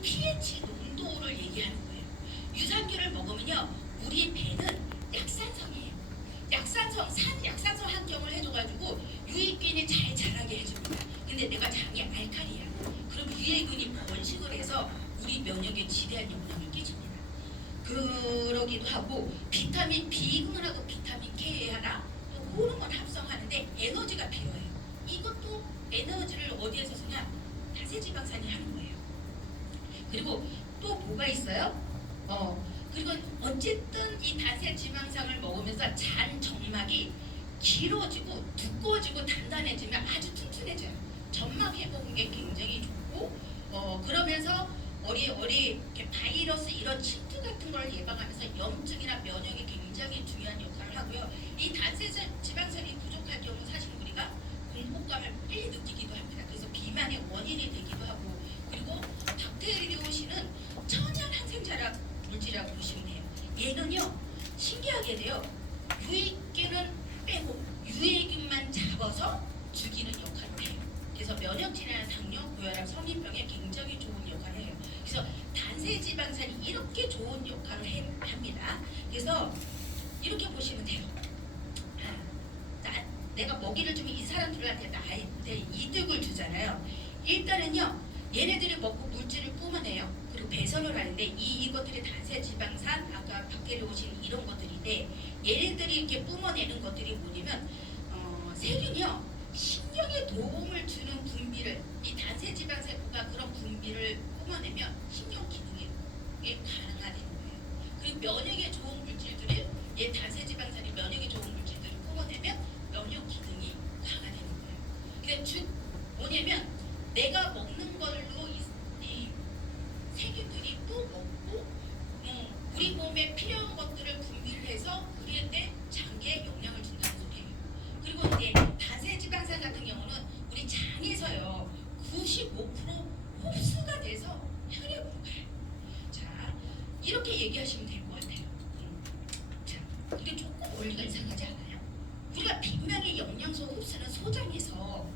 이 pH 농도를 얘기하는 거예요. 유산균을 먹으면요, 우리 배는 약산성이에요. 약산성 환경을 해줘가지고 유익균이 잘 자라게 해줍니다. 근데 내가 장이 알칼리야. 그럼 유해균이 번식을 해서 우리 면역에 지대한 영향을 끼칩니다. 그러기도 하고 비타민 B군하고 비타민 K 하나 또 호르몬 합성하는데 에너지가 필요해요. 이것도 에너지를 어디에서 쓰냐? 다세지방산이 하는 거예요. 그리고 또 뭐가 있어요? 그리고 어쨌든 이 다세지방산을 먹으면서 잔 정막이 길어지고 두꺼워지고 단단해지면 아주 튼튼해져요. 점막 회복에 굉장히 좋고 그러면서 이렇게 바이러스 이런 침투 같은 걸 예방하면서 염증이나 면역에 굉장히 중요한 역할을 하고요. 이 단세지방산이 부족할 경우 사실 우리가 공복감을 빨리 느끼기도 합니다. 그래서 비만의 원인이 되기도 하고, 그리고 박테리오시는 천연 항생제라 물질이라고 보시면 돼요. 얘는요, 신기하게도요, 유익균은 빼고 유해균만 잡아서 죽이는 역할을 해요. 그래서 면역질환, 당뇨, 고혈압, 성인병에 굉장히 좋은 역할을 해요. 그래서 단세지방산이 이렇게 좋은 역할을 합니다. 그래서 이렇게 보시면 돼요. 내가 먹이를 주면 이 사람들한테 나한테 이득을 주잖아요. 일단은요, 얘네들이 먹고 물질을 뿜어내요. 그리고 배설을 하는데 이것들이 단세지방산, 아까 밖에 오신 이런 것들인데, 얘네들이 이렇게 뿜어내는 것들이 뭐냐면 세균이요, 신경에 도움을 주는 분비를, 이 단세지방산과 그런 분비를 뿜어내면 신경 기능이 가능하다는 거예요. 그리고 면역에 좋은 물질들을, 얘 단세지방산이 면역에 좋은 물질들을 뿜어내면 면역 기능이 강화되는 거예요. 그러니까 즉 뭐냐면 내가 먹는 걸로 이 세균들이 또 먹고 우리 몸에 필요한 것들을 분비를 해서 우리한테 장기에 영향을 준다는 소리예요. 그리고 이제 다세지방산 같은 경우는 우리 장에서요 95% 흡수가 돼서 혈액으로 가요. 자, 이렇게 얘기하시면 될 것 같아요. 자, 이게 조금 원리가 이상하지 않아요? 우리가 분명히 영양소 흡수는 소장에서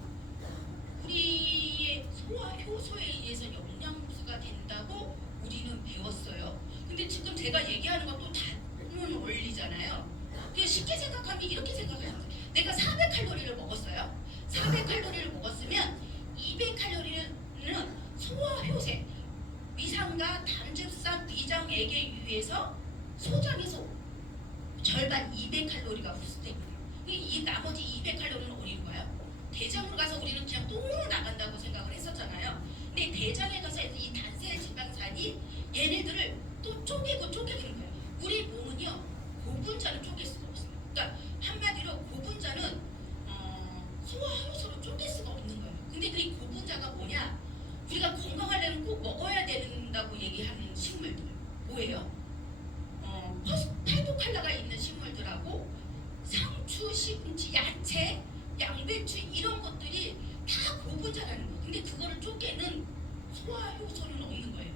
우리의 소화 효소에 의해서 영양 흡수가 된다고 우리는 배웠어요. 근데 지금 제가 얘기하는 것도 다른 원리잖아요. 그냥 쉽게 생각하면 이렇게 생각하면 돼요. 내가 400칼로리를 먹었어요. 400칼로리를 먹었으면 200칼로리는 소화 효소, 위산과 단즙산, 위장액에 의해서 소장에서 절반 200칼로리가 흡수됩니다. 이 나머지 200칼로리는 어디로 가요? 대장으로 가서 우리는 그냥 똥으로 나간다고 생각을 했었잖아요. 근데 대장에 가서 이 단세지방산이 얘네들을 또 쪼개고 쪼개는 거예요. 우리 몸은요, 고분자는 쪼갤 수가 없어요. 그러니까 한마디로 고분자는 소화효소로 쪼갤 수가 없는 거예요. 근데 그 고분자가 뭐냐? 우리가 건강하려면 꼭 먹어야 된다고 얘기하는 식물들 뭐예요? 팔도칼라가 있는 식물들하고 상추, 시금치, 야채, 양배추 이런 것들이 다 고분자라는 거예요. 근데 그거를 쪼개는 소화효소는 없는 거예요.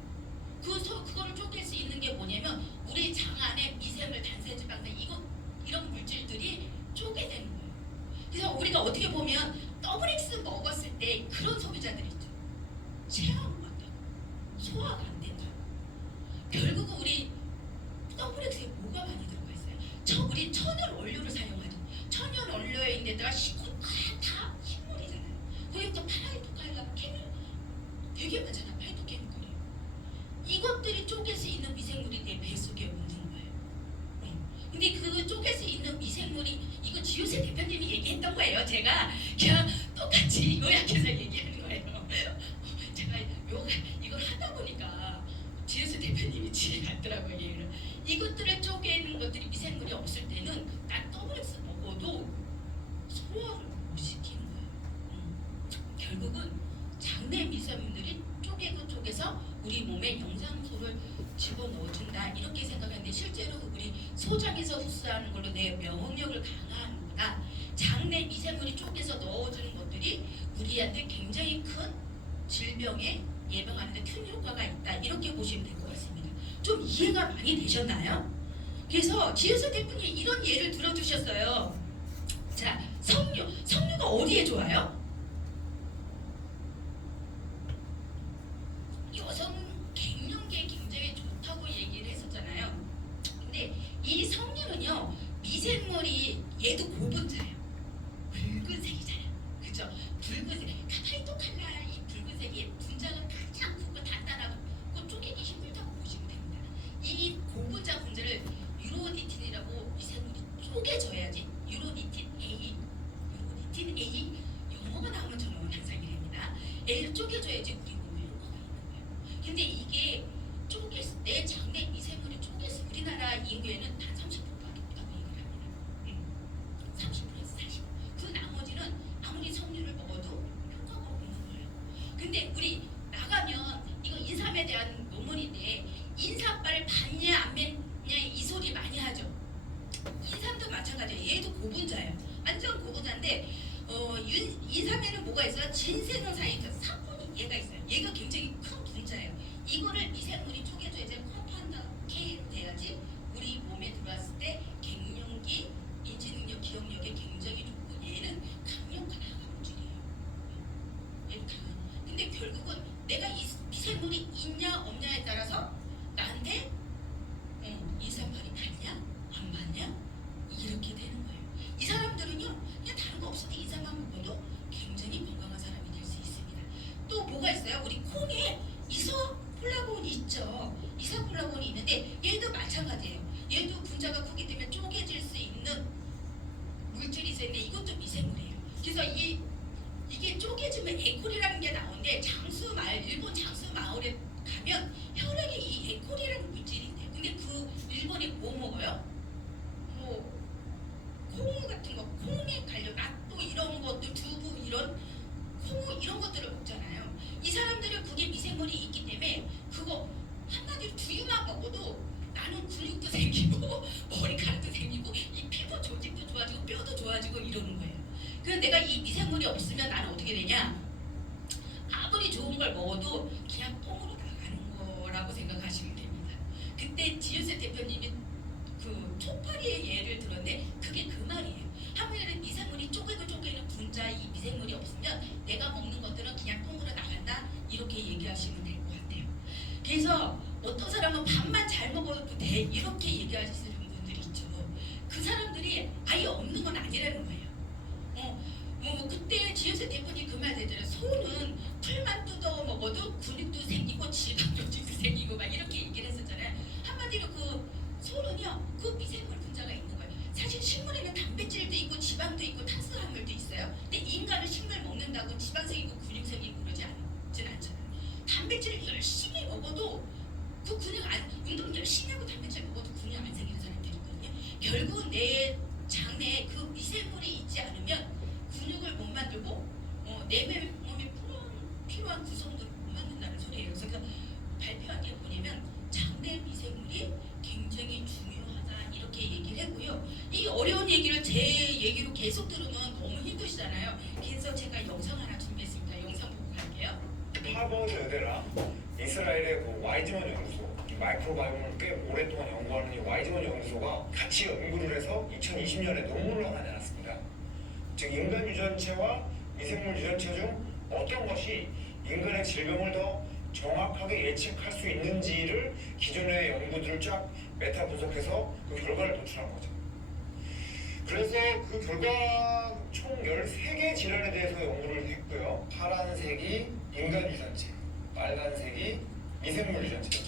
그거를 쪼갤 수 있는 게 뭐냐면 우리 장 안에 미생물, 단세지방산 이런 물질들이 쪼개되는 거예요. 그래서 우리가 어떻게 보면 더블X 먹었을 때 그런 소비자들 있죠. 체하고 간다고, 소화가 안 된다고. 결국은 우리 더블X에 뭐가 많이 들어가 있어요? 우리 천연 원료를 사용하죠. 천연 원료에 있는 데다가 다 식물이잖아요. 거기 또 파이토칼라 케밀 되게 많잖아. 파이토케미컬이. 이것들이 쪼갤 수 있는 미생물이 내 배 속에 없는 거예요. 근데 그 쪼갤 수 있는 미생물이, 이거 지효세 대표님이 얘기했던 거예요. 제가 그냥 똑같이 요약해서 얘기하는 거예요. 제가 이걸 하다 보니까 지효세 대표님이 지혜갔더라고요. 얘기를. 이것들을 쪼개는 것들이 미생물이 없을 때는 난 더블X 먹어도 소화를 못 시키는 거예요. 결국은 장내 미생물들이 쪼개서 우리 몸에 영양소를 집어넣어준다 이렇게 생각하는데, 실제로 우리 소장에서 흡수하는 걸로 내 면역력을 강화하는 거다. 장내 미생물이 쪼개서 넣어주는 것들이 우리한테 굉장히 큰 질병에 예방하는 데 큰 효과가 있다 이렇게 보시면 될 것 같습니다. 좀 이해가 많이 되셨나요? 그래서 지효수 대표님 이런 예를 들어주셨어요. 자, 석류가 어디에 좋아요? 여성 미생물이 얘도 고분자예요. 붉은색이잖아요. 그죠? 붉은색. 가만히 또 칼라 이 붉은색이 분자가 가장 크고 단단하고 쪼개기 힘들다고 보시면 됩니다. 이 고분자 분자를 유로니틴이라고 미생물이 쪼개져야지 유로니틴 A, 유로니틴 A 영어가 나오면 저는 항상 이랍니다. A를 쪼개줘야지 우리 몸에 효과가 있는 거예요. 근데 이게 쪼갰을 때 장내 미생물이 쪼개서 우리나라 인구에는 단 30%밖에 없다고 얘기를 합니다. 30%에서 40%. 그 나머지는 아무리 석류를 먹어도 효과가 없는 거예요. 근데 우리 나가면 이거 인삼에 대한 논문인데 인삼발을 받냐 안 받냐 이 소리 많이 하죠. 인삼도 마찬가지예요. 얘도 고분자예요. 완전 고분자인데 인삼에는 뭐가 있어요? 진세노사이드 사포닌 얘가 있어요. 얘가 굉장히 큰 분자예요. 이거를 미생물이 쪼개줘야지 컴파운드 K로 돼야지 우리 몸에 들어왔을 때 갱년기, 인지능력, 기억력에 굉장히 좋고 얘는 강력한 항암 물질이에요. 얘는 강한. 근데 결국은 내가 이 미생물이 있냐 없냐에 따라서 나한테 인삼발이 받냐 안 받냐 이렇게 되는 거예요. 이 사람들은요 그냥 다른 거 없어도 인삼만 먹어도 굉장히 건강한 사람이 될 수 있습니다. 또 뭐가 있어요? 우리 콩에 이소플라본이 있죠. 이소플라본이 있는데 얘도 마찬가지예요. 얘도 분자가 크기 때문에 쪼개질 수 있는 물질이 있었는데 이것도 미생물이에요. 그래서 이게 쪼개지면 에콜이라는 게 나오는데 일본 장수 마을에 가면 혈액에 이 에콜이라는 물질이 있대요. 근데 그 일본이 뭐 먹어요? 뭐 콩 같은 거, 콩에 관련 낫또 이런 것들, 두부 이런 콩 이런 것들을 먹잖아요. 이 사람들은 그게 미생물이 있기 때문에 그거 한마디로 두유만 먹어도 나는 근육도 생기고 머리카락도 생기고 이 피부 조직도 좋아지고 뼈도 좋아지고 이러는 거예요. 그래서 내가 이 미생물이 없으면 나는 어떻게 되냐? 아무리 좋은 걸 먹어도 그냥 똥으로 나가는 거라고 생각하시면 됩니다. 그때 지효세 대표님이 그 초파리의 예를 들었는데 그게 그 말이에요. 하물며 미생물이 쪼개는 분자 이 미생물이 없으면 내가 먹는 것들은 그냥 똥으로 나간다 이렇게 얘기하시면 될 것 같아요. 그래서 어떤 사람은 밥만 잘 먹어도 돼 이렇게 얘기하시는 분들이 있죠. 그 사람들이 아예 없는 건 아니라는 거예요. 그때 지효세 대표님 그 말 되잖아요. 소는 풀만 뜯어 먹어도 근육도 생기고 지방 조직도 생기고 막 이렇게 얘기를 했었잖아요. 한마디로 그 소는요 그 미생물 분자가 있는 거예요. 사실 식물에는 단백질도 있고 지방도 있고 탄수화물도 있어요. 근데 인간은 식물 먹는다고 지방 생기고 근육 생기고 그러지 않진 않잖아요. 단백질을 열심히 먹어도 그 근육 운동 열심히 하고 단백질 먹어도 근육 안 생기는 사람들이 있거든요. 결국은 내 장내에 그 미생물이 있지 않으면 근육을 못 만들고 내 몸에 필요한 구성들을 못 만든다는 소리예요. 그래서 발표한 게 뭐냐면 장내 미생물이 굉장히 중요하다 이렇게 얘기를 했고요. 이 어려운 얘기를 제 얘기로 계속 들으면 너무 힘드시잖아요. 그래서 제가 영상 하나 준비했습니다. 영상 보고 갈게요. 하버드 의대랑 이스라엘의 와이즈먼 연구소, 마이크로바이옴을 꽤 오랫동안 연구하는 이 와이즈먼 연구소가 같이 연구를 해서 2020년에 논문을 하나 내놨습니다. 즉 인간 유전체와 미생물 유전체 중 어떤 것이 인간의 질병을 더 정확하게 예측할 수 있는지를 기존의 연구들을 쫙 메타 분석해서 그 결과를 도출한 거죠. 그래서 그 결과 총 13개 질환에 대해서 연구를 했고요. 파란색이 인간 유전체, 빨간색이 미생물 유전체.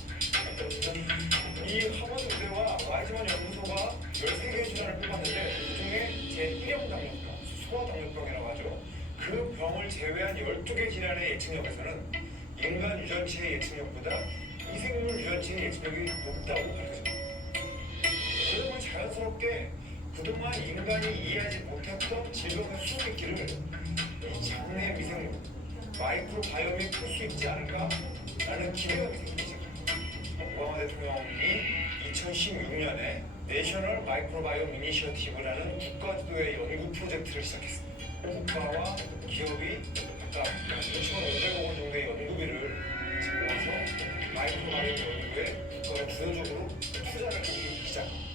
이 하버드 의대와 와이즈먼 연구소가 13개의 질환을 뽑았는데 그중에 제1형 당뇨병, 소아당뇨병이라고 하죠. 그 병을 제외한 12개 질환의 예측력에서는 인간 유전체의 예측력보다 미생물 유전체의 예측력이 높다고 밝혀집니다. 그러면 자연스럽게 그동안 인간이 이해하지 못했던 질병의 수수께끼를 이 장내 미생물, 마이크로바이옴이 풀 수 있지 않을까라는 기대감이 생기기 시작합니다. 오바마 대통령이 2016년에 내셔널 마이크로바이옴 이니셔티브라는 국가주도의 연구 프로젝트를 시작했습니다. 국가와 기업이 각각 2,500억 원 정도의 연구비를 모아서 마이크로바이옴 연구에 국가가 주도적으로 투자를 하기 시작합니다.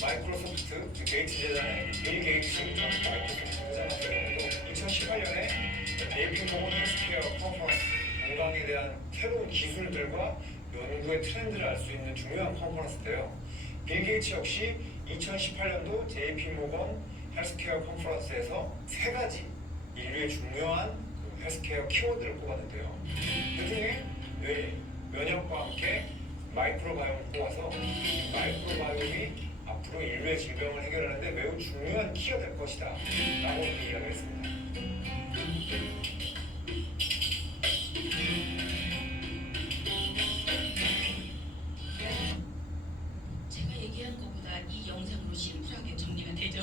마이크로소프트, 게이츠 재단의 빌 게이츠 전 마이크로소프트 회장 같은 경우도 2018년에 AP 모건 헬스케어 컨퍼런스, 건강에 대한 새로운 기술들과 연구의 트렌드를 알 수 있는 중요한 컨퍼런스인데요. 빌 게이츠 역시 2018년도 JP 모건 헬스케어 컨퍼런스에서 세 가지 인류의 중요한 그 헬스케어 키워드를 꼽았는데요. 그중에 뇌, 면역과 함께 마이크로바이옴을 뽑아서 이 마이크로바이옴이 앞으로 인류의 질병을 해결하는데 매우 중요한 키가 될 것이다 라고 얘기를 했습니다. 제가 얘기한 것보다 이 영상으로 심플하게 정리가 되죠.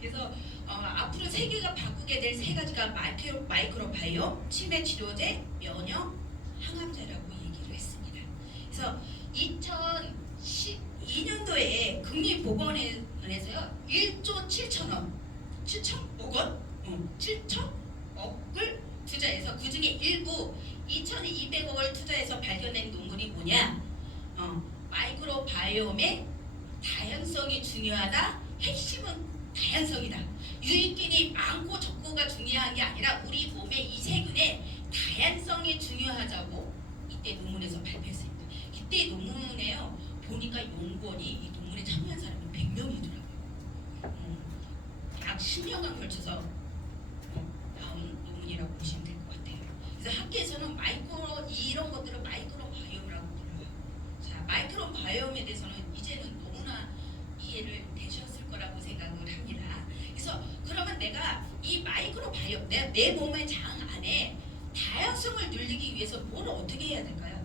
그래서 앞으로 세계가 바꾸게 될 세 가지가 마이크로바이옴, 치매 치료제, 면역, 항암제라고 얘기를 했습니다. 그래서 2012년도에 국립보건원에서요 1조 7천억, 7천억 원? 7천억을 투자해서 그 중에 일부 2,200억을 투자해서 발견된 논문이 뭐냐? 마이크로바이옴의 다양성이 중요하다. 핵심은 다양성이다. 유익균이 많고 적고가 중요한 게 아니라 우리 몸의 이 세균의 다양성이 중요하다고 이때 논문에서 발표했습니다. 이때 논문에요 보니까 연구원이 이 논문에 참여한 사람이 100명이더라고요. 약 10년간 걸쳐서 나온 논문이라고 보시면 될 것 같아요. 그래서 학계에서는 이런 것들을 마이크로바이옴이라고 불러요. 자, 마이크로바이옴에 대해서는 이제는 너무나 이해를 되셨을 거라고 생각을 합니다. 그래서 그러면 내가 이 마이크로바이옴, 내 몸의 장 안에 다양성을 늘리기 위해서 뭘 어떻게 해야 될까요?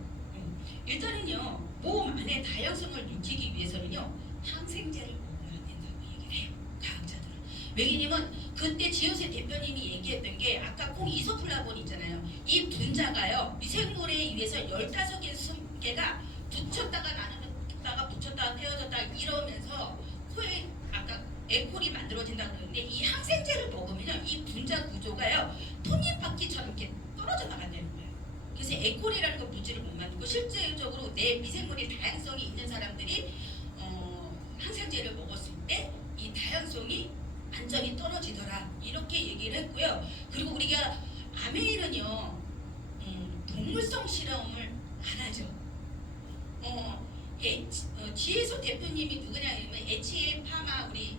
일단은요, 몸 안에 다양성을 느끼기 위해서는요, 항생제를 먹어야 된다고 얘기를 해요. 과학자들은. 왜냐면 그때 지효세 대표님이 얘기했던 게 아까 꼭 이소플라본 있잖아요. 이 분자가요, 미생물에 의해서 15개가 붙였다가 나눴다가 붙였다가 떼어졌다가 이러면서 코에 아까 에콜이 만들어진다고 그러는데 이 항생제를 먹으면요, 이 분자 구조가요, 톱니바퀴처럼 이렇게 떨어져 나간다는 거예요. 그래서 에콜이라는 그 물질을 못 만들고 실제적으로 내 미생물의 다양성이 있는 사람들이 항생제를 먹었을 때 이 다양성이 완전히 떨어지더라 이렇게 얘기를 했고요. 그리고 우리가 아메일은요 동물성 실험을 안 하죠. 지혜소 대표님이 누구냐 하면 HEM 파마 우리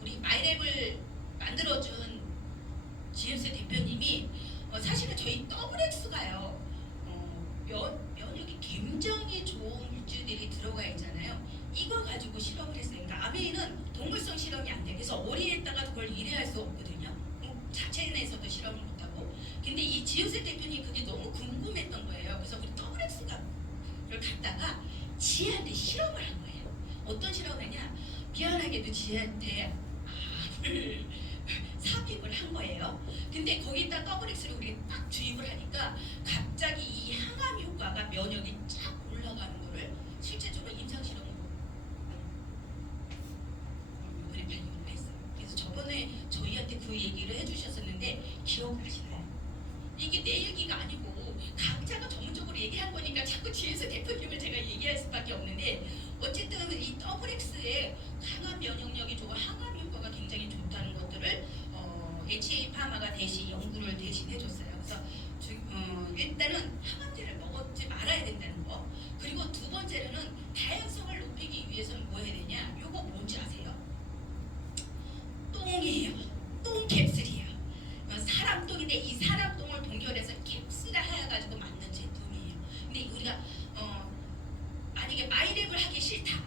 우리 마이랩을 만들어준 지혜소 대표님이 사실은 저희 WX가요 면역이 굉장히 좋은 물질들이 들어가 있잖아요. 이거 가지고 실험을 했어요. 그러니까 아메이는 동물성 실험이 안 돼. 그래서 어린이에다가 그걸 일회할 수 없거든요. 자체 내에서도 실험을 못하고. 근데 이 지효세 대표님 그게 너무 궁금했던 거예요. 그래서 우리 WX를 갖다가 지한테 실험을 한 거예요. 어떤 실험을 하냐? 미안하게도 지한테 암을 삽입을 한 거예요. 근데 거기다 WX를 우리 딱 주입을 하니까 갑자기 이 항암 효과가 면역이 쫙 올라가는 거를 실제적으로 임상 실험으로 이번에 발견을 했어요. 그래서 저번에 저희한테 그 얘기를 해주셨었는데 기억나시나요? 이게 내 얘기가 아니고 각자가 전문적으로 얘기한 거니까 자꾸 지혜서 대표님을 제가 얘기할 수밖에 없는데 어쨌든 이 WX의 강한 면역력이 좋고 항암 효과가 굉장히 좋다는 것들을 HA 파마가 연구를 대신 해줬어요. 그래서 일단은 항암제를 먹지 말아야 된다는 거. 그리고 두 번째로는 다양성을 높이기 위해서는 뭐 해야 되냐? 요거 뭔지 아세요? 똥이에요. 똥 캡슐이에요. 사람 똥인데 이 사람 똥을 동결해서 캡슐화 해가지고 만든 제품이에요. 근데 우리가 만약에 마이랩을 하기 싫다.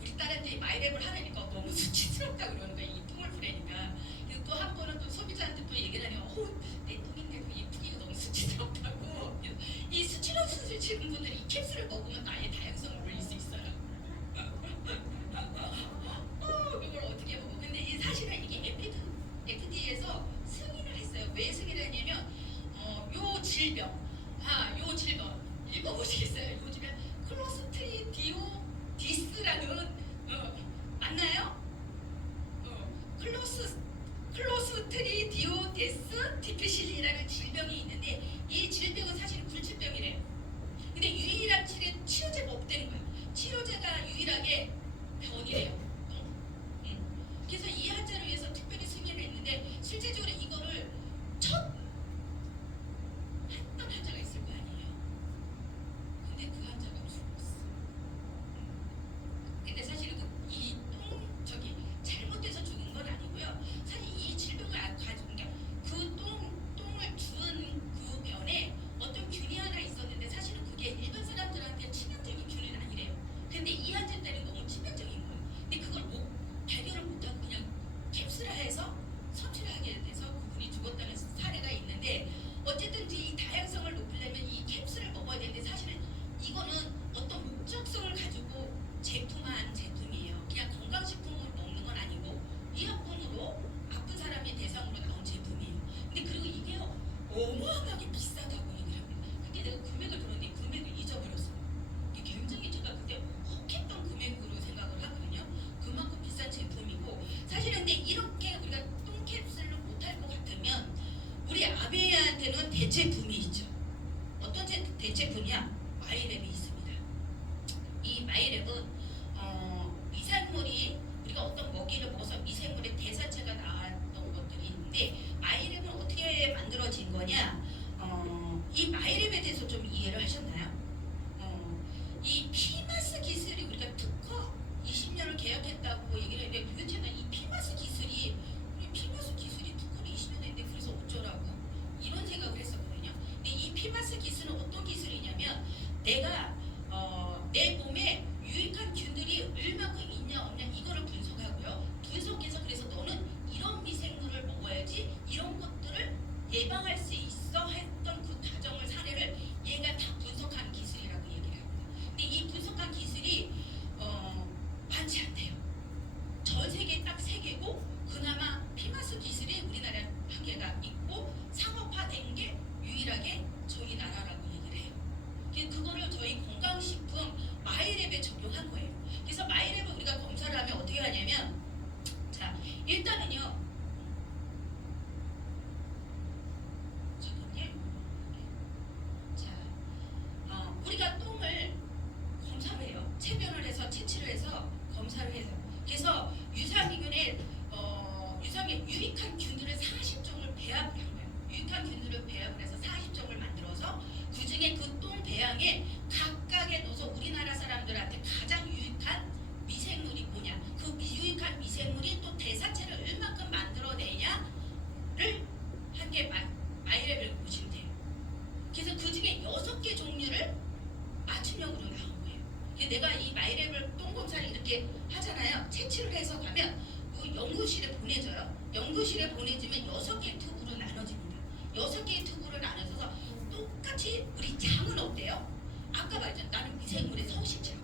우리 딸한테 마이랩을 하려니까 너무 수치스럽다 그러는 거예요. 이 똥을 부리니까. 그래서 또 한 번은 또 소비자한테 또 얘기를 하면 내 똥인데 이 똥이가 너무 수치스럽다고. 이 수치로 수치는 분들이 이 캡슐을 먹으면 나의 다양성을 올릴 수 있어요. 이걸 어떻게 먹어? 근데 이 사실은 이게 FDA에서 승인을 했어요. 왜 승인을 했냐면 요 질병 읽어보시겠어요? 요즘에 클로스트리디오디스라는 맞나요? 클로스트리디오데스 디피실리라는 질병이 있는데 이 질병은 사실 굴질병이래요. 근데 유일한 치료제가 없다는 거야. 치료제가 유일하게 변이래요. 그래서 이 환자를 위해서 특별히 승인을 했는데 실제적으로 이거를 첫 했던 환자가 있을 거 아니에요. 근데 그 환자 뭐냐? 마이랩이 있습니다. 이 마이랩은 미생물이 우리가 어떤 먹이를 먹어서 미생물의 대사체가 나왔던 것들이 있는데 마이랩은 어떻게 만들어진 거냐? 이 마이랩에 대해서 좀 이해를 하셨나요? 이 피마스 기술이 우리가 특허 20년을 계약했다고 얘기를 했는데 도대체는 이 피마스 기술이 특허를 20년 했는데 그래서 어쩌라고 이런 생각을 했었거든요. 근데 이 피마스 기술은 어떤 기술이냐면 내가 내 몸에 유익한 균들이 얼마큼 있냐 없냐 이거를 분석하고요. 분석해서 그래서 너는 이런 미생물을 먹어야지 이런 것들을 예방할 수 있어 했던 그 과정을 사례를 얘가 다 분석하는 기술이라고 얘기를 합니다. 근데 이 분석한 기술이 많지 않대요. 전 세계에 딱 3개고 그나마 피마스 기술이 우리나라에 1개가 있고 상업화된 게 유일하게 저희 나라라고 얘기를 해요. 그거를 저희 건강식품 마이랩에 적용한 거예요. 그래서 마이랩을 우리가 검사를 하면 어떻게 하냐면 자 일단은요 우리가 똥을 검사를 해요. 체변을 해서 채취를 해서 검사를 해서 그래서 유익한 균들을 40종을 배합을 한 거예요. 유익한 균들을 배합을 해서 40종을 만들어서 그 중에 그 똥 배양에 각각에 넣어서 우리나라 사람들한테 가장 유익한 미생물이 뭐냐, 그 유익한 미생물이 또 대사체를 얼마큼 만들어내냐를 한 게 마이랩을 보시면 돼요. 그래서 그 중에 6개 종류를 맞춤형으로 나온 거예요. 내가 이 마이랩을 똥 검사를 이렇게 하잖아요. 채취를 해서 가면 그 연구실에 보내줘요. 연구실에 보내주면 6개의 튜브로 나눠집니다. 6개의 튜브로 나눠져서 똑같이 우리 장은 어때요? 아까 말했잖아. 나는 미생물의 서식지라고.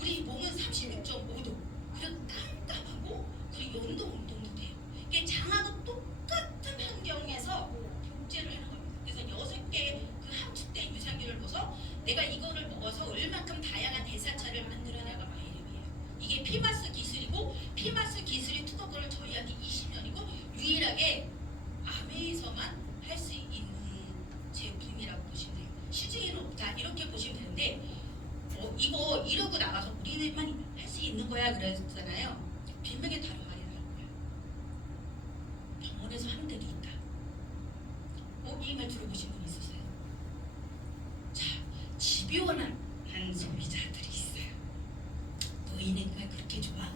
우리 몸은 36.5도. 그리고 깜깜하고 그리고 운동도 돼요. 이게 장하고 똑같은 환경에서 복제를 하는 겁니다. 그래서 6개의 그 함축된 유산균을 넣어서 내가 이거를 먹어서 얼만큼 다양한 대사체를 만들어내가 마이랩이에요. 이게 피마스 기술이고 피마스 기술이 특허권을 저희한테 20년이고 유일하게 아메에서만 할 수 있는 제품이라고 보시면 돼요. 시중에는 없다 이렇게 보시면 되는데 이거 이러고 나가서 우리만 할 수 있는 거야 그랬잖아요. 빈명에 다른 말이 나올 거예요. 병원에서 하는 데도 있다. 이 말 들어보신 분 있으세요? 자, 집요한 소비자들이 있어요. 너희네가 그렇게 좋아?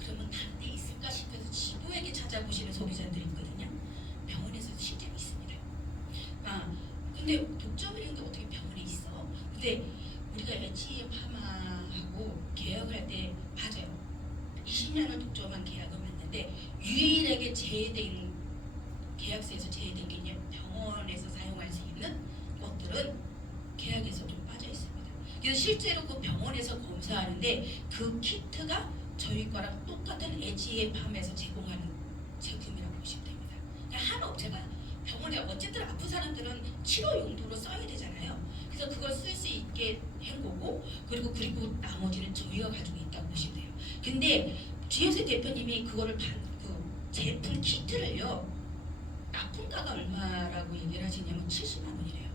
그러면 다른 데 있을까 싶어서 집요하게 찾아보시는 소비자들이 있거든요. 병원에서 실제로 있습니다. 근데 독점이라는 게 어떻게 병원에 있어? 근데 우리가 HA 파마하고 계약할 때 맞아요. 20년을 독점한 계약은 맞는데 유일하게 제외된 계약서에서 제외된 게 이제 병원에서 사용할 수 있는 것들은 계약에서 좀 빠져 있습니다. 그래서 실제로 그 병원에서 검사하는데 그 키트가 저희 거랑 똑같은 HA 팜에서 제공하는 제품이라고 보시면 됩니다. 그러니까 한 업체가 병원에 어쨌든 아픈 사람들은 치료 용도로 써야 되잖아요. 그래서 그걸 쓸 수 있게 한 거고 그리고 나머지는 저희가 가지고 있다고 보시면 돼요. 근데 주효세 대표님이 그거를 그 제품 키트를요 납품가가 얼마라고 얘기를 하시냐면 70만 원이래요.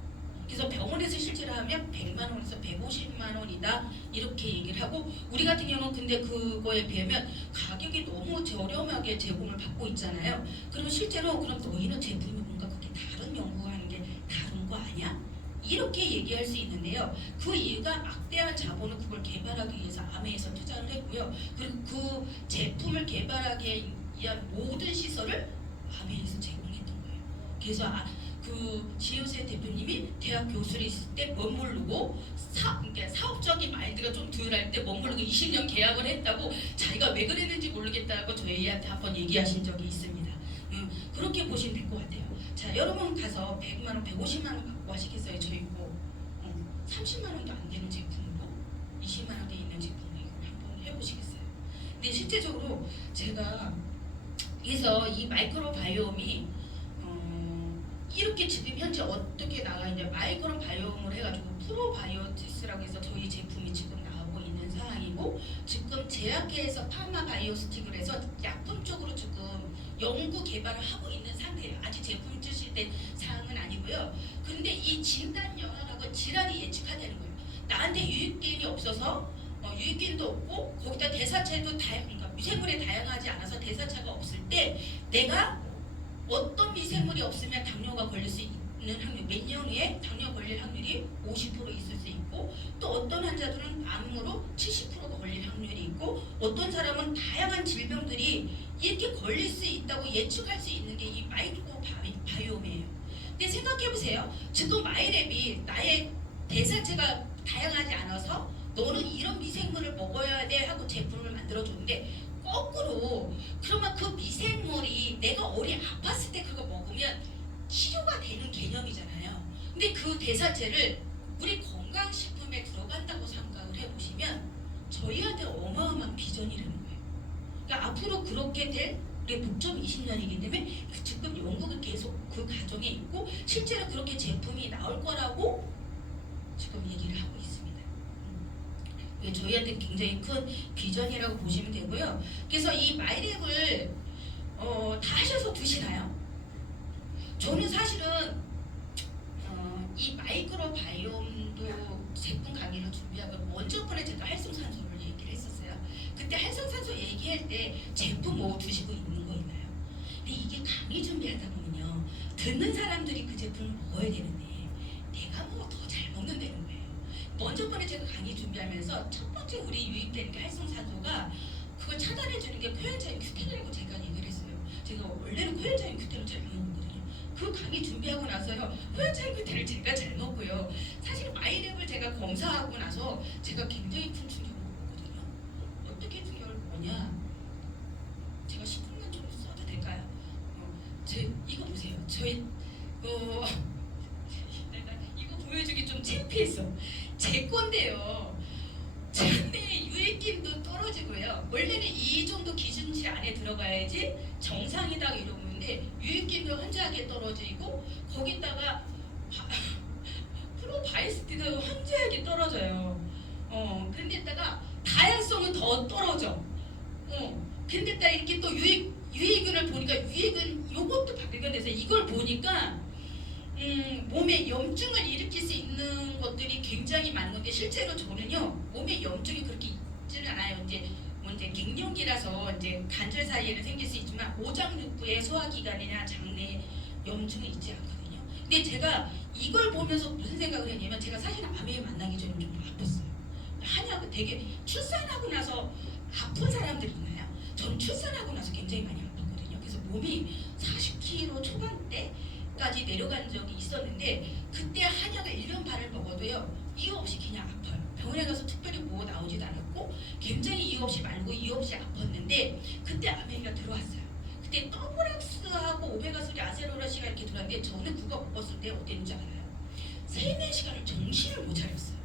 그래서 병원에서 실제로 하면 100만 원에서 150만 원이다 이렇게 얘기를 하고 우리 같은 경우는 근데 그거에 비하면 가격이 너무 저렴하게 제공을 받고 있잖아요. 그럼 실제로 그럼 너희는 제품이 뭔가 그렇게 다른 연구하는 게 다른 거 아니야? 이렇게 얘기할 수 있는데요. 그 이유가 막대한 자본을 그걸 개발하기 위해서 아메에서 투자를 했고요. 그리고 그 제품을 개발하기 위한 모든 시설을 아메에서 제공했던 거예요. 그래서 그 지효세 대표님이 대학 교수로 있을 때 머무르고 그러니까 사업적인 마인드가 좀 덜할 때 머무르고 20년 계약을 했다고 자기가 왜 그랬는지 모르겠다고 저희한테 한번 얘기하신 적이 있습니다. 그렇게 보시면 될 것 같아요. 자, 여러분 가서 100만 원, 150만 원 받고 하시겠어요? 저희 거 30만 원도 안 되는 제품이고 20만 원대 있는 제품이고 한번 해보시겠어요? 근데 실제적으로 제가 그래서 이 마이크로바이옴이 이렇게 지금 현재 어떻게 나가 있냐 마이크로바이옴을 해가지고 프로바이오티스라고 해서 저희 제품이 지금 나오고 있는 상황이고 지금 제약회에서 파마바이오스틱을 해서 약품 쪽으로 지금 연구 개발을 하고 있는 상태예요. 아직 제품 출시된 사항은 아니고요. 근데 이 진단 영화하고 질환이 예측하다는 거예요. 나한테 유익균이 없어서 유익균도 없고 거기다 대사체도 그러니까 미생물이 다양하지 않아서 대사체가 없을 때 내가 어떤 미생물이 없으면 당뇨가 걸릴 수 있는 확률, 몇 년에 당뇨 걸릴 확률이 50% 있을 수 있고 또 어떤 환자들은 암으로 70%가 걸릴 확률이 있고 어떤 사람은 다양한 질병들이 이렇게 걸릴 수 있다고 예측할 수 있는 게 이 마이크로 바이옴이에요. 근데 생각해보세요. 지금 마이랩이 나의 대사체가 다양하지 않아서 너는 이런 미생물을 먹어야 돼 하고 제품을 만들어줬는데 거꾸로 그러면 그 미생물이 내가 어디 아팠을 때 그거 먹으면 치료가 되는 개념이잖아요. 근데 그 대사체를 우리 건강식품에 들어간다고 생각을 해보시면 저희한테 어마어마한 비전이라는 거예요. 그러니까 앞으로 그렇게 될 우리 목점 20년이기 때문에 지금 연구가 계속 그 과정에 있고 실제로 그렇게 제품이 나올 거라고 지금 얘기를 하고 있습니다. 이게 저희한테 굉장히 큰 비전이라고 보시면 되고요. 그래서 이 마이랩을 다 하셔서 드시나요? 저는 사실은 이 마이크로 바이옴도 제품 강의를 준비하고 먼저 번에 제가 활성산소를 얘기를 했었어요. 그때 활성산소 얘기할 때 제품 뭐 드시고 있는 거 있나요? 근데 이게 강의 준비하다 보면요, 듣는 사람들이 그 제품을 먹어야 되는데 내가 뭐 더 잘 먹는다는 거예요. 먼저 번에 제가 강의 준비하면서 첫 번째 우리 유입되는 게 활성산소가 그걸 차단해주는 게 코엔자임 Q10이라고 제가 얘기를 했어요. 제가 원래는 코엔자임 Q10을 잘 먹거든요. 그 강의 준비하고 나서요, 코엔자임 Q10을 제가 잘 먹고요. 사실 마이랩을 제가 검사하고 나서 제가 굉장히 큰 충격을 먹었거든요. 어떻게 충격을 먹었냐? 제가 10분만 좀 써도 될까요? 이거 보세요. 내가 이거 보여주기 좀 창피했어. 제 건데요. 장내 유익균도 떨어지고요. 원래는 이 정도 기준치 안에 들어가야지 정상이다 이러는데 유익균도 현저하게 떨어지고 거기다가 프로바이스티도 현저하게 떨어져요. 근데다가 다양성은 더 떨어져. 근데다 이렇게 또 유익균을 보니까 유익은 요것도 발견돼서 이걸 보니까 몸에 염증을 일으킬 수 있는 것들이 굉장히 많은 건데 실제로 저는요 몸에 염증이 그렇게 있지는 않아요. 이제 갱년기라서 이제 관절 사이에는 생길 수 있지만 오장육부의 소화기관이나 장내에 염증은 있지 않거든요. 근데 제가 이걸 보면서 무슨 생각을 했냐면 제가 사실 암에 만나기 전에 좀 아팠어요. 한약은 되게 출산하고 나서 아픈 사람들 있나요? 전 출산하고 나서 굉장히 많이 아팠거든요. 그래서 몸이 40kg 초반대까지 내려간 적이 있었는데 그때 한약을 1년 반을 먹어도요 이유 없이 그냥 아파요. 병원에 가서 특별히 뭐 나오지도 않았고 굉장히 이유 없이 말고 이유 없이 아팠는데 그때 암에가 들어왔어요. 그때 더블락스하고 오메가3 아세로라시가 이렇게 들어왔는데 저는 그거 먹었을 때 어땠는지 알아요? 3-4시간을 정신을 못 차렸어요.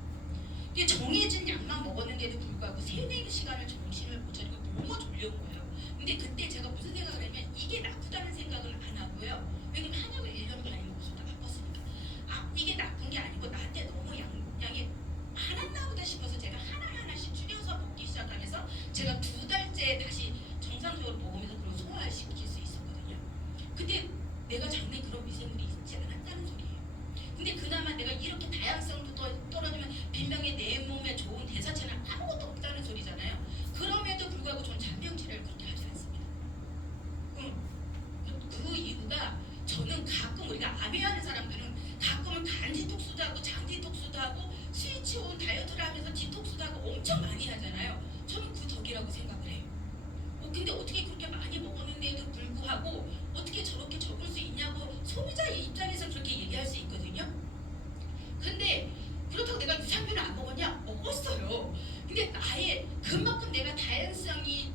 근데 정해진 약만 먹었는데도 불구하고 3-4시간을 정신을 못 차리고 너무 졸려온 거예요. 근데 그때 제가 무슨 생각을 하면 이게 나쁘다는 생각을 안 하고요. 왜냐면 한약을 1년 반이 먹어서 아팠으니까 이게 나쁜 게 아니고 나한테 너무 양이 많았나 보다 싶어서 제가 하나하나씩 줄여서 먹기 시작하면서 제가 2달째 다시 정상적으로 먹으면서 그걸 소화시킬 수 있었거든요. 근데 내가 장내에 그런 미생물이 있지 않았다는 소리예요. 근데 그나마 내가 이렇게 다양성도 떨어지면 빈병에 내 몸에 좋은 대사체는 아무것도 없다는 소리잖아요. 그럼에도 불구하고 전 잔병치레를 그렇게 하지 않습니다. 그 이유가 저는 가끔 우리가 암에 하는 사람들은 가끔은 간 디톡스도 하고 장 디톡스도 하고 스위치온 다이어트를 하면서 디톡스도 하고 엄청 많이 하잖아요. 저는 그 덕이라고 생각을 해요. 근데 어떻게 그렇게 많이 먹었는데도 불구하고 어떻게 저렇게 적을 수 있냐고 소비자 입장에서 그렇게 얘기할 수 있거든요. 근데 그렇다고 내가 유산균을 안 먹었냐? 먹었어요. 근데 나의 그만큼 내가 다양성이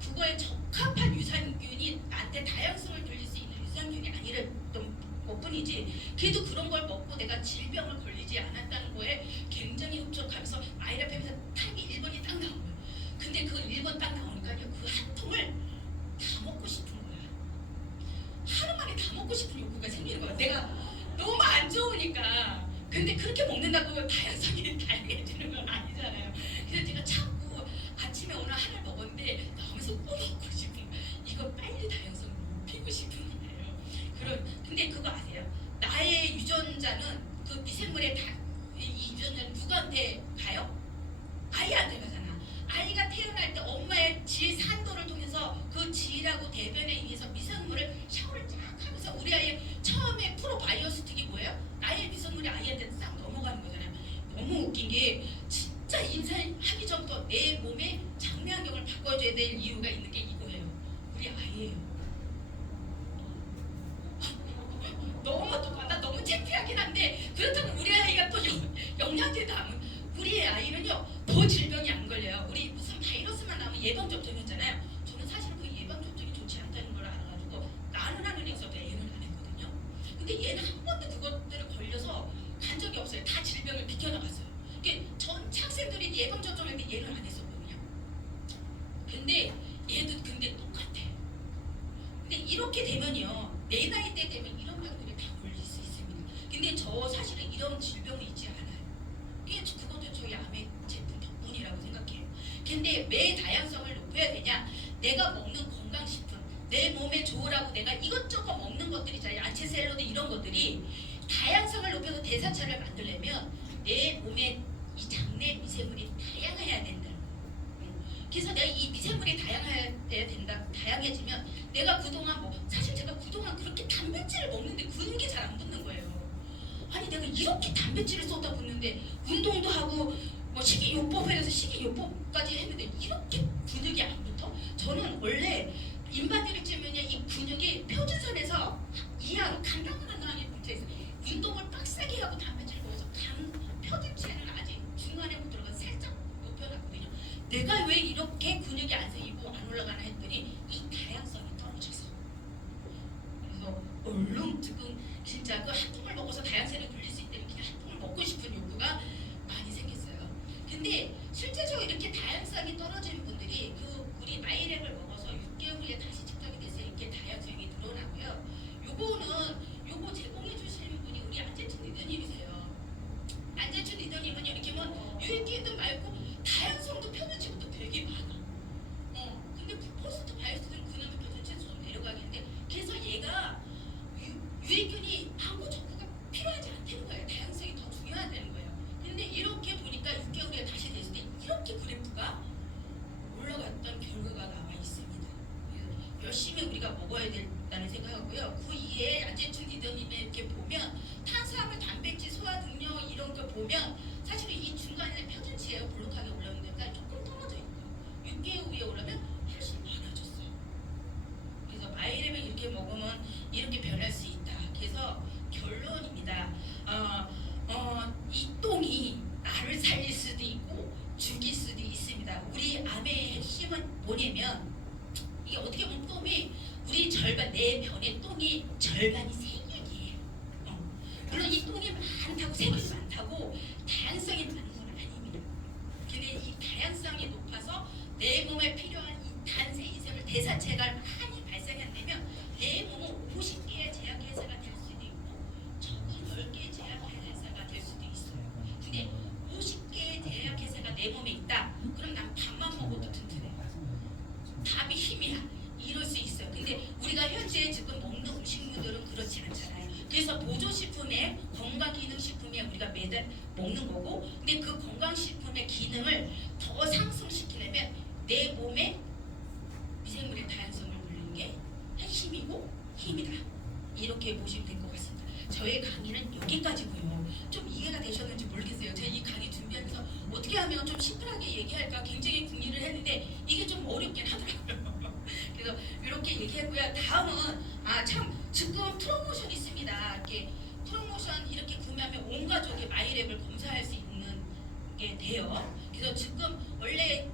그거에 적합한 유산균이 나한테 다양성을 돌릴 수 있는 유산균이 아니랬던 것뿐이지 그래도 그런 걸 먹고 내가 질병을 걸리지 않았다는 거에 굉장히 흡족하면서 마이라페면서 타임이 1번이 딱 나온 거예요. 근데 그 1번 딱 나오니까요 그 한 통을 다 먹고 싶은 거야. 하루 만에 다 먹고 싶은 욕구가 생기는 거야. 내가 너무 안 좋으니까. 근데 그렇게 먹는다고 다양성이 다양해지는 건 아니잖아요. 그래서 제가 자꾸 아침에 오늘 하나를 먹었는데 나오면서 또 먹고 싶은 거야. 이거 빨리 다양성을 높이고 싶은 거예요. 근데 그거 아세요? 나의 유전자는 그 미생물의 누구한테 가요? 아이한테 가잖아. 아이가 태어날 때 엄마의 질 산도를 통해서 그 질하고 대변에 의해서 미생물을 샤워를 쫙 하면서 우리 아이 처음에 프로바이오스틱이 뭐예요? 나의 미생물이 아이한테 싹 넘어가는 거잖아요. 너무 웃긴 게 진짜 인사하기 전부터 내 몸의 장래환경을 바꿔줘야 될 이유가 있는 게 이거예요. 우리 아이예요. 너무 똑같다. 너무 창피하긴 한데 그렇다고 우리 아이가 또 영양제도 안 우리 아이는요 더 질병이 안 걸려요. 우리 무슨 바이러스만 나면 예방접종했잖아요. 저는 사실 그 예방접종이 좋지 않다는 걸 알아가지고 나는 하는 애 있어도 얘는 안 했거든요. 근데 얘는 한 번도 그것들을 걸려서 간 적이 없어요. 다 질병을 비켜나갔어요. 전 학생들이 예방접종할 때 얘는 안 했었거든요. 근데 얘도 근데 똑같아. 근데 이렇게 되면요 내 나이 때 되면 이런 병들이 다 걸릴 수 있습니다. 근데 저 사실은 이런 질병이 있지 않아요. 그것도 저희 암의 제품 덕분이라고 생각해요. 근데 왜 다양성을 높여야 되냐? 내가 먹는 건강식품, 내 몸에 좋으라고 내가 이것저것 먹는 것들이 있잖아요. 야채 샐러드 이런 것들이 다양성을 높여서 대사체를 만들려면 내 몸에 이 장내 미생물이 다양해야 된다. 그래서 내가 이 미생물이 다양해야 된다. 다양해지면 내가 그동안 사실 제가 그동안 그렇게 단백질을 먹는데 근육이 잘 안 붙는 거예요. 아니 내가 이렇게 단백질을 쏟아붓는데 운동도 하고 식이요법에 대해서 식이요법까지 했는데 이렇게 근육이 안 붙어? 저는 원래 인바디를 찌면 이 근육이 표준선에서 이하로 간당간당하게 붙어있어요. 운동을 빡세게 하고 단백질을 먹어서 표준치에는 아직 중간에 못 들어가 살짝 높여놨거든요. 내가 왜 이렇게 근육이 안 생기고 안 올라가나 했더니 이 다양성이 떨어져서. 그래서 얼른 지금 진짜 그 한 통을 먹어서 다양성을 돌릴 수 있다는 그냥 한 통을 먹고 싶은 욕구가 많이 생겼어요. 근데 실제적으로 이렇게 다양성이 떨어지는 분들이 우리 마이랩을 먹어서 6개월 후에 다시 측정이 돼서 이렇게 다양성이 늘어나고요. 요거 제공해 주시는 분이 우리 안재춘 리더님이세요. 안재춘 리더님은요 이렇게 유익기도 말고 다양성도 표준치부터 되게 많아. 근데 포스트 바이오스들은 그놈의 표준치에서 좀 내려가겠는데 그래서 얘가 유익균이 많고 적고가 필요하지 않다는 거예요. 다양성이 더 중요하다는 거예요. 근데 이렇게 보니까 6개월에 다시 됐을 때 이렇게 그래프가 올라갔던 결과가 나와 있습니다. 열심히 우리가 먹어야 된다는 생각하고요. 그 이에 안재춘 리더님의 이렇게 보면 탄수화물, 단백질, 소화 능력 이런 거 보면 사실은 이 중간에 표준치예요. 볼록하게 올라오는 데가 조금 떨어져 있고 6개월 후에 오르면 훨씬 많아졌어. 그래서 마이랩을 이렇게 먹으면 이렇게 변할 수 있다. 그래서 결론입니다. 이 똥이 나를 살릴 수도 있고 죽일 수도 있습니다. 우리 암의 핵심은 뭐냐면 이게 어떻게 보면 똥이 우리 절반 내 변의 똥이 절반이 생육이에요. 물론 이 똥이 많다고 생육이 많다고 다양성이 많은 건 아닙니다. 근데 이 다양성이 높아서 내 몸에 필요한 이 단세 이성을 대사체가 많이 발생한다면 내 몸은 50개의 제약회사가 될 수도 있고 적은 10개의 제약회사가 될 수도 있어요. 근데 50개의 제약회사가 내 몸에 있다. 그럼 난 밥만 먹어도 튼튼해. 밥이 힘이야. 이럴 수 있어요. 근데 우리가 현재 지금 먹는 음식물들은 그렇지 않잖아요. 그래서 보조식품에 건강기능식품에 우리가 매달 먹는 거고 근데 그 건강식품의 기능을 더 상승시키려면 내 몸에 미생물의 다양성을 올리는 게 핵심이고 힘이다. 이렇게 보시면 될 것 같습니다. 저의 강의는 여기까지고요. 좀 이해가 되셨는지 모르겠어요. 제가 이 강의 준비하면서 어떻게 하면 좀 심플하게 얘기할까 굉장히 궁리를 했는데 이게 좀 어렵긴 하더라고요. 그래서 이렇게 얘기했고요. 다음은 참 지금 프로모션 있습니다. 이렇게 프로모션 이렇게 구매하면 온 가족이 마이랩을 검사할 수 있는 게 돼요. 그래서 지금 원래